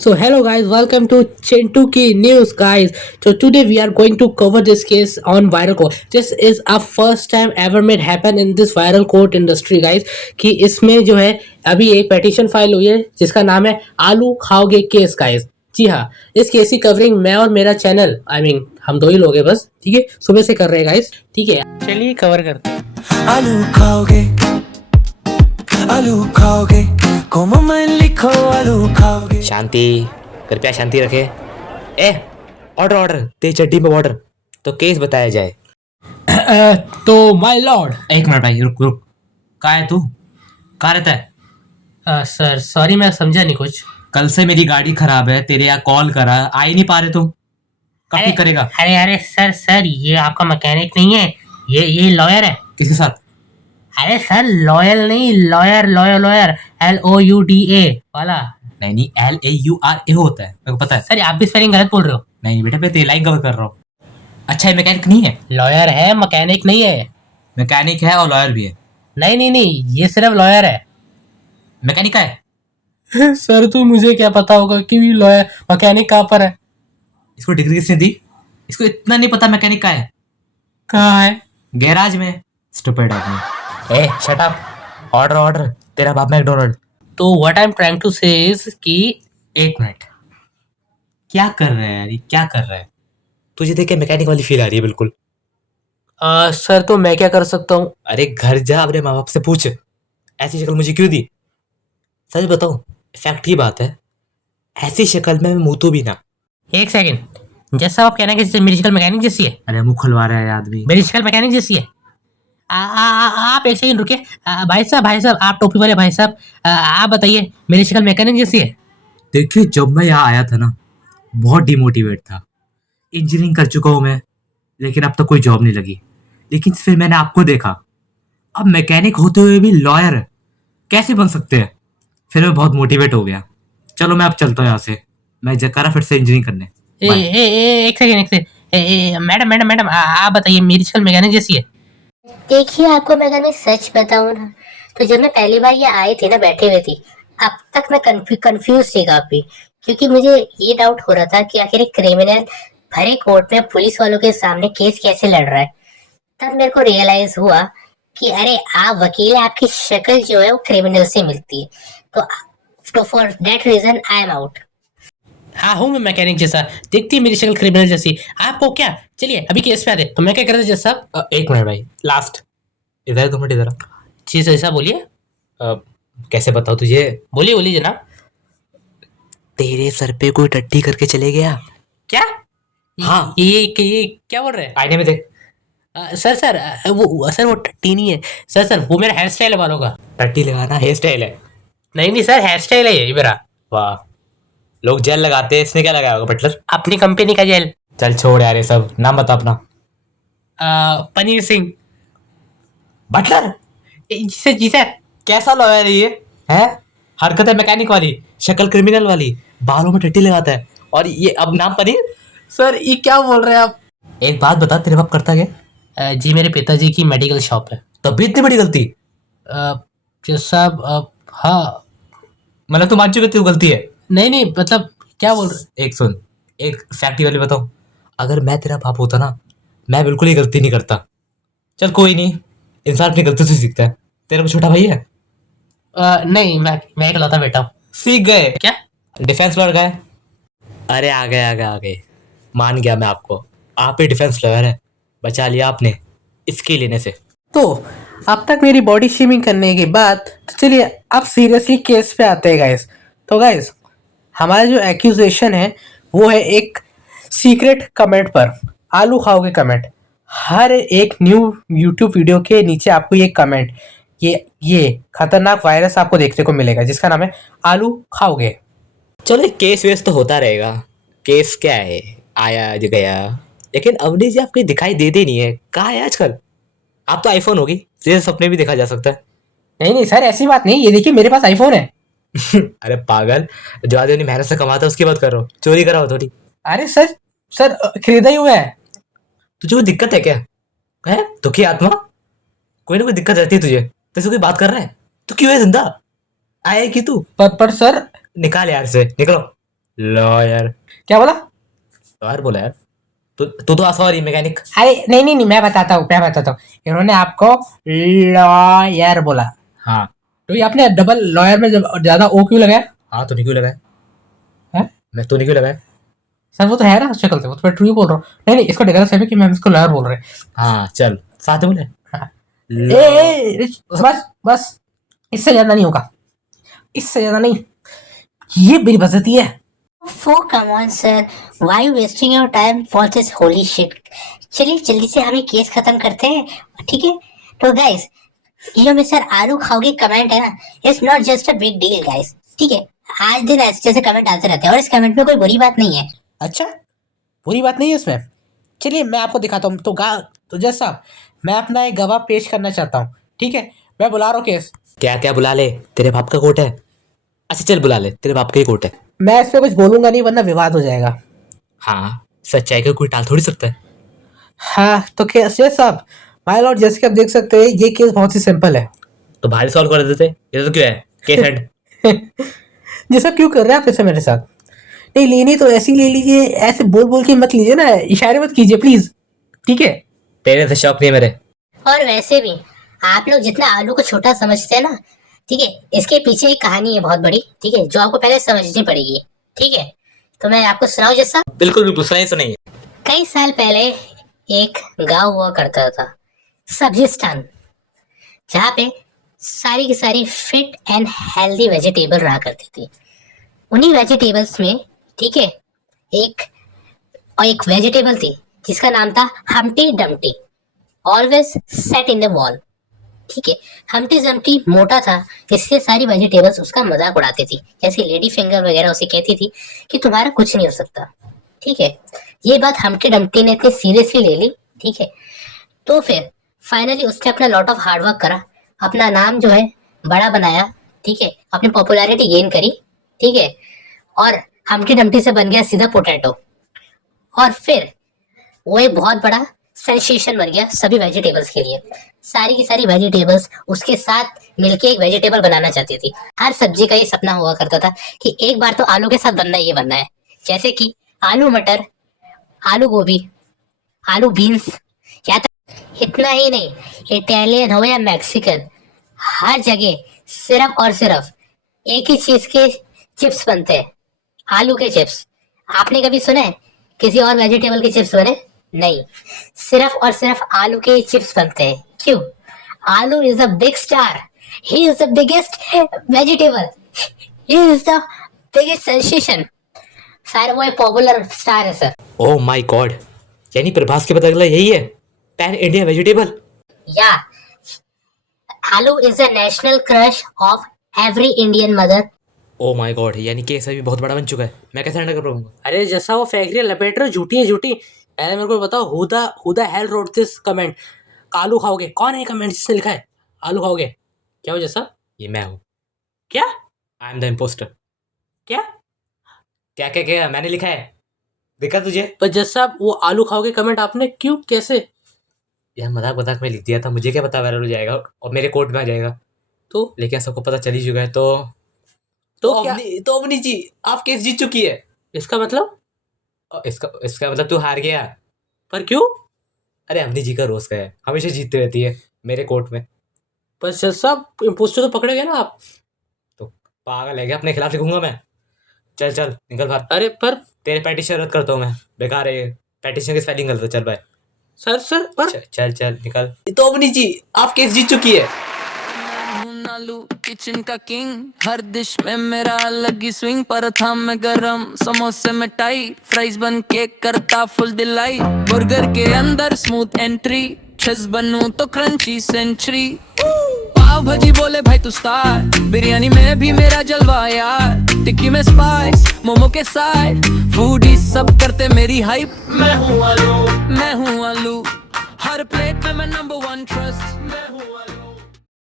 So hello guys, welcome to Chintu Ki News guys. So today we are going to cover this case on viral court. This is a first time ever made happen in this viral court industry guys कि इसमें जो है अभी एक petition file हुई है जिसका नाम है आलू खाओगे केस गाइस। जी हाँ, इस केस की कवरिंग मैं और मेरा चैनल हम दो ही लोग हैं बस, ठीक है, सुबह से कर रहे हैं गाइस, ठीक है। चलिए कवर करते हैं। आलू खाओगे कोमल में लिखो आलू खाओगे। शांति, कृपया शांति रखे। ए ऑर्डर ऑर्डर, तेरी चड्डी में ऑर्डर। तो केस बताया जाए। तो माय लॉर्ड, एक मिनट भाई, रुक रुक। कहाँ है तू? कहाँ रहता है? सर सॉरी मैं समझा नहीं कुछ। कल से मेरी गाड़ी खराब है, तेरे यहाँ कॉल करा, आ ही नहीं पा रहे तुम। कब ठीक करेगा? अरे अरे सर सर ये आपका मैकेनिक नहीं है, ये लॉयर है। किसके साथ? अरे सर लॉयल नहीं, लॉयर लॉयर लॉयर LOUDA वाला। नहीं नहीं, LAURA होता है, मेरे को पता है। सर आप भी स्पेलिंग गलत बोल रहे हो। नहीं बेटा, मैं तेरी लाइन कवर कर रहा हूँ। अच्छा, ये मैकेनिक नहीं है? लॉयर है, मैकेनिक नहीं है। मैकेनिक है और लॉयर भी है। नहीं नहीं नहीं, ये सिर्फ लॉयर है। मैकेनिक का है? सर तो मुझे क्या पता होगा कि लॉयर मैकेनिक कहाँ पर है। इसको डिग्री किसने दी? इसको इतना नहीं पता मैकेनिक का है। कहाँ है? गैराज में। स्टूपिड आदमी। ए शट अप। ऑर्डर ऑर्डर, तेरा बाप मैकडोनल्ड। तो what I am trying to say is कि एक मिनट, क्या कर रहा है यार, ये क्या कर रहा है? तुझे देख के मैकेनिक वाली फील आ रही है बिल्कुल। सर तो मैं क्या कर सकता हूँ? अरे घर जा, अपने माँ बाप से पूछ, ऐसी शक्ल मुझे क्यों दी। सच बताओ, फैक्ट की बात है, ऐसी शक्ल में मैं मुँह तो भी ना। एक सेकंड, जैसा आप कहना कि मेरी शक्ल मैकेनिक जैसी है। अरे मुँह खुलवा रहा है आदमी। मेरी शक्ल मैकेनिक जैसी है। आप एक सेकंड रुकिए। भाई साहब आप टोपी वाले भाई साहब, आप बताइए मेरी शक्ल मैकेनिक जैसी है। देखिए, जब मैं यहाँ आया था ना, बहुत डिमोटिवेट था। इंजीनियरिंग कर चुका हूँ मैं, लेकिन अब तक कोई जॉब नहीं लगी। लेकिन फिर मैंने आपको देखा, अब मैकेनिक होते हुए भी लॉयर कैसे बन सकते हैं। फिर मैं बहुत मोटिवेट हो गया। चलो मैं अब चलता हूँ यहाँ से, मैं जकारा फिर से इंजीनियरिंग करने। एक सेकंड मैडम मैडम मैडम आप बताइए मेरी शक्ल मैकेनिक जैसी है। देखिए आपको मैं अगर मैं सच बताऊं ना, तो जब मैं पहली बार ये आए थे ना, बैठे हुए थे, अब तक मैं कंफ्यूज थी काफी, क्योंकि मुझे ये डाउट हो रहा था कि आखिर एक क्रिमिनल भरे कोर्ट में पुलिस वालों के सामने केस कैसे लड़ रहा है। तब मेरे को रियलाइज हुआ कि अरे आप वकील है, आपकी शक्ल जो है वो क्रिमिनल से मिलती है। तो for that reason I am out. हाँ हूँ मैं मैकेनिक जैसा, दिखती है मेरी शक्ल क्रिमिनल जैसी। आपको क्या, चलिए अभी केस पे आते। तो मैं क्या करता जज साहब? एक मिनट भाई, लास्ट इधर 2 मिनट इधर। जी सर साहब बोलिए। कैसे बताओ तुझे? बोलिए बोलिए जनाब। तेरे सर पे कोई टट्टी करके चले गया क्या? हाँ। ये क्या बोल रहे हैं? आईने में देख। सर वो टट्टी नहीं है। सर वो मेरा हेयर स्टाइल है बालों का। टट्टी लगाना हेयर स्टाइल है? नहीं नहीं सर, हेयर स्टाइल है ये मेरा। वाह, लोग जेल लगाते हैं, इसने क्या लगाया होगा बटलर? अपनी कंपनी का जेल। चल छोड़ यार ये सब, नाम बता अपना। पनीर सिंह। बटलर? जी सर। कैसा लॉयर है ये? है हरकतें मैकेनिक वाली, शक्ल क्रिमिनल वाली, बालों में टट्टी लगाता है, और ये अब नाम पनीर? सर ये क्या बोल रहे हैं आप? एक बात बता, तेरे बाप करता क्या? जी मेरे पिताजी की मेडिकल शॉप है। तब इतनी बड़ी गलती? जज साहब हाँ। मतलब तू मान चुके तू गलती है? नहीं नहीं मतलब क्या बोल रहे? एक सुन, एक फैक्ट वाली बताओ, अगर मैं तेरा बाप होता ना, मैं बिल्कुल ही गलती नहीं करता। चल कोई नहीं, इंसान अपनी गलती से सीखता है। तेरा कोई छोटा भाई है? नहीं मैं इकलौता बेटा हूँ। सीख गए क्या? डिफेंस लॉयर गए? अरे आ गए आ गए आ गए, मान गया मैं आपको। आप ही डिफेंस लॉयर है, बचा लिया आपने इसके लेने से। तो अब तक मेरी बॉडी शेमिंग करने के बाद तो चलिए अब सीरियसली केस पे आते हैं गाइस। तो गाइस हमारा जो एक्यूजेशन है वो है एक सीक्रेट कमेंट पर, आलू खाओगे कमेंट। हर एक न्यू यूट्यूब वीडियो के नीचे आपको ये कमेंट, ये खतरनाक वायरस आपको देखने को मिलेगा जिसका नाम है आलू खाओगे। चलो केस वेस तो होता रहेगा, केस क्या है, आया जो गया। लेकिन अवनी जी आपको दिखाई देती नहीं है, कहाँ है आजकल? आप तो आईफोन होगी, जैसे सपने भी देखा जा सकता है। नहीं नहीं सर ऐसी बात नहीं, ये देखिए मेरे पास आईफोन है। अरे पागल, जो आदमी मेहनत से कमाता है उसकी बात कर रहा हूँ, चोरी करा हो थोड़ी। अरे सर खरीदा ही हुआ है। तुझे कोई दिक्कत है क्या? है दुखी आत्मा, कोई ना कोई दिक्कत रहती है तुझे, तो कोई बात कर रहा है, तू क्यों है जिंदा? आया कि तू? पर सर निकाल यार से, निकलो। लॉयर। क्या बोला? लॉयर बोला यार। तू तो सॉरी मैकेनिक। अरे नहीं नहीं नहीं, मैं बताता हूँ इन्होंने आपको लॉयर बोला। हाँ तो ये आपने डबल लॉयर में ज्यादा ओ क्यों लगाया? हाँ, तूने क्यों लगाया? है? मैं तूने क्यों लगाया? सर वो तो है ना शक्ल से, वो तो मैं ट्रू ही बोल रहा हूँ। नहीं नहीं, इसको डिक्लेयर है कि मैं इसको लॉयर बोल रहे हैं। हाँ चल साथ में बोले। हाँ। बस बस, इससे ज्यादा नहीं होगा, इससे ज्यादा नहीं, ये मेरी बेइज्जती है। फो come on sir, why you wasting your time for this holy shit. चलिए जल्दी से हमें केस खत्म करते हैं, ठीक है? तो गाइस, ये जो मिस्टर आलू खाओगे कमेंट है ना, it's not just a big deal guys, ठीक है? आज दिन ऐसे जैसे कमेंट आते रहते हैं और इस कमेंट में कोई बुरी बात नहीं है। अच्छा, बुरी बात नहीं है इसमें? चलिए मैं आपको दिखाता हूँ। तो जज साहब, मैं अपना एक गवाह पेश करना चाहता हूँ, ठीक है? मैं बुला रहा हूँ केस। क्या क्या बुला ले, तेरे बाप का कोर्ट है। अच्छा चल बुला ले, तेरे बाप का ही कोर्ट है। मैं इस पे कुछ बोलूंगा नहीं वरना विवाद हो जाएगा। हाँ, सच्चाई को कोई टाल थोड़ी सकता है। हाँ तो केस जज साहब, माय लॉर्ड, जैसे कि आप देख सकते हैं ये केस बहुत ही सिंपल है। तो भारी सॉल्व कर देते, ये तो क्यों है केस एंड। ये सब क्यों कर रहे हैं आप ऐसे मेरे साथ? नहीं लेनी तो ऐसी ले लीजिए, ऐसे बोल बोल के मत लीजिए ना, इशारे मत कीजिए प्लीज, ठीक है? तेरे से शौक नहीं है मेरे। और वैसे भी आप लोग जितना आलू को छोटा समझते हैं ना, ठीक है, इसके पीछे एक कहानी है बहुत बड़ी, ठीक है, जो आपको पहले समझनी पड़ेगी, ठीक है? तो मैं आपको सुनाऊं जैसा? बिल्कुल बिल्कुल, सुनाइए। कई साल पहले एक गांव हुआ करता था, सब्जिस्तान, जहाँ पे सारी की सारी फिट एंड हेल्दी वेजिटेबल रहा करती थी। उन्हीं वेजिटेबल्स में, ठीक है, एक वेजिटेबल थी जिसका नाम था Humpty Dumpty, always set in the wall, ठीक है? हम्टी डम्टी मोटा था, इससे सारी वेजिटेबल्स उसका मजाक उड़ाती थी, जैसे लेडी फिंगर वगैरह उसे कहती थी कि तुम्हारा कुछ नहीं हो सकता, ठीक है? ये बात हम्टी डम्टी ने इतनी सीरियसली ले ली, ठीक है? तो फिर फाइनली उसने अपना लॉट ऑफ हार्डवर्क करा, अपना नाम जो है बड़ा बनाया, ठीक है, अपनी पॉपुलैरिटी गेन करी, ठीक है, और हम्टी डम्टी से बन गया सीधा पोटैटो, और फिर वो एक बहुत बड़ा सेंसेशन बन गया सभी वेजिटेबल्स के लिए। सारी की सारी वेजिटेबल्स उसके साथ मिलके एक वेजिटेबल बनाना चाहती थी। हर सब्जी का ये सपना हुआ करता था कि एक बार तो आलू के साथ बनना ही बनना है, जैसे कि आलू मटर, आलू गोभी, आलू बीन्स, या तक इतना ही नहीं, इटालियन हो या मैक्सिकन, हर जगह सिर्फ और सिर्फ एक ही चीज के चिप्स बनते हैं, आलू के चिप्स। आपने कभी सुना है किसी और वेजिटेबल के चिप्स बने? नहीं, सिर्फ और सिर्फ आलू के ही चिप्स बनते हैं। क्यों? आलू is the big star, he is the biggest vegetable, he is the biggest sensation. Sir वो एक पॉपुलर स्टार है सर। ओह माय गॉड, यानी प्रभास के बदला यही है पैन इंडिया वेजिटेबल। या आलू is the national crush of every Indian mother. Oh my God, यानी कि ऐसा भी बहुत बड़ा बन चुका है। मैं कैसे हैंडल कर पाऊंगा? अरे जैसा वो फेंक रही है लपेट रहे हो, झूठी है झूठी। पहले मेरे को बताओ, who the hell wrote this comment? आलू खाओगे, कौन है कमेंट जिसने लिखा है आलू खाओगे? क्या हो जैसा? ये मैं हूँ। क्या आई एम द इम्पोस्टर। क्या? क्या क्या क्या मैंने लिखा है, देखा तुझे? पर जैसा वो आलू खाओगे कमेंट आपने क्यों, कैसे? यह मजाक मजाक में लिख दिया था, मुझे क्या पता वायरल हो जाएगा और मेरे कोर्ट में आ जाएगा। तो लेकिन सबको पता चल ही चुका है। तो क्या? तो अवनी जी, आप केस जीत चुकी है। इसका मतलब? इसका मतलब तू हार गया। पर क्यों? अरे अवनी जी का रोज का है, हमेशा जीतती रहती है मेरे कोर्ट में। पर जैसा इम्पोस्टर तो पकड़े गए ना आप। तो पागल है क्या, अपने खिलाफ लिखूंगा मैं? चल चल निकल बाहर। अरे पर तेरे पेटिशन रद्द करता हूँ मैं, बेकार है ये पेटिशन की स्पेलिंग गलत है। चल बाय। सर पर चल चल निकल। तो अवनी जी, आप केस जीत चुकी है। आलू किचन का किंग, हर डिश में मेरा अलग ही स्विंग। पराठा में गरम, समोसे में टाइट, फ्राइज बन के करता फुल डिलाइट। बर्गर के अंदर स्मूथ एंट्री, चीज बनूं तो क्रंची सेंचुरी। पाव भाजी बोले भाई तू स्टार, बिरयानी में भी मेरा जलवा यार। टिक्की में स्पाइस, मोमो के साइड, फूडी सब करते मेरी हाइप। मैं हूँ आलू, हर प्लेट में मैं नंबर 1 ट्रस्ट। मैं हूँ आलू।